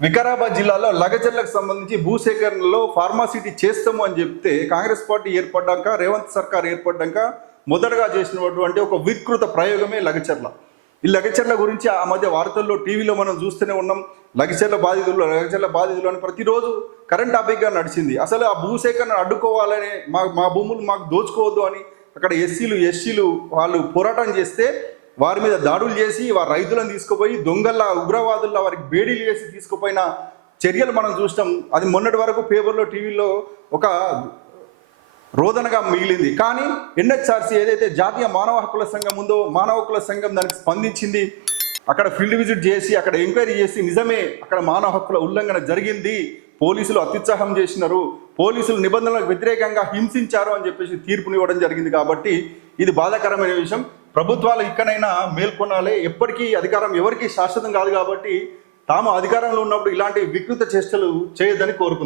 వికారాబాద్ జిల్లాలో లగచర్లకు సంబంధించి భూసేకరణలో ఫార్మాసిటీ చేస్తాము అని చెప్తే కాంగ్రెస్ పార్టీ ఏర్పడ్డాక రేవంత్ సర్కార్ ఏర్పడ్డాక మొదటగా చేసినటువంటి ఒక వికృత ప్రయోగమే లగచర్ల. ఈ లగచర్ల గురించి ఆ మధ్య వార్తల్లో టీవీలో మనం చూస్తూనే ఉన్నాం. లగచర్ల బాధితులు లగచర్ల బాధితులు అని ప్రతిరోజు కరెంట్ టాపిక్గా నడిచింది. అసలు ఆ భూసేకరణ అడ్డుకోవాలని మా మా భూములు మాకు దోచుకోవద్దు అని అక్కడ ఎస్సీలు ఎస్సీలు వాళ్ళు పోరాటం చేస్తే వారి మీద దాడులు చేసి వారి రైతులను తీసుకుపోయి దొంగల్లా ఉగ్రవాదుల్లా వారికి బేడీలు వేసి తీసుకుపోయిన చర్యలు మనం చూసినాం. అది మొన్నటి వరకు పేపర్లో టీవీలో ఒక రోదనగా మిగిలింది. కానీ ఎన్హెచ్ఆర్సీ ఏదైతే జాతీయ మానవ హక్కుల సంఘం ఉందో మానవ హక్కుల సంఘం దానికి స్పందించింది. అక్కడ ఫీల్డ్ విజిట్ చేసి అక్కడ ఎంక్వైరీ చేసి నిజమే అక్కడ మానవ హక్కుల ఉల్లంఘన జరిగింది. పోలీసులు అత్యుత్సాహం చేసినారు. పోలీసులు నిబంధనలకు వ్యతిరేకంగా హింసించారు అని చెప్పేసి తీర్పునివ్వడం జరిగింది కాబట్టి ఇది బాధాకరమైన విషయం. ప్రభుత్వాలు ఇక్కడైనా మేల్కొనాలి. ఎప్పటికీ అధికారం ఎవరికి శాశ్వతం కాదు కాబట్టి తాము అధికారంలో ఉన్నప్పుడు ఇలాంటి వికృత చేష్టలు చేయొద్దని కోరుకుంటున్నాం.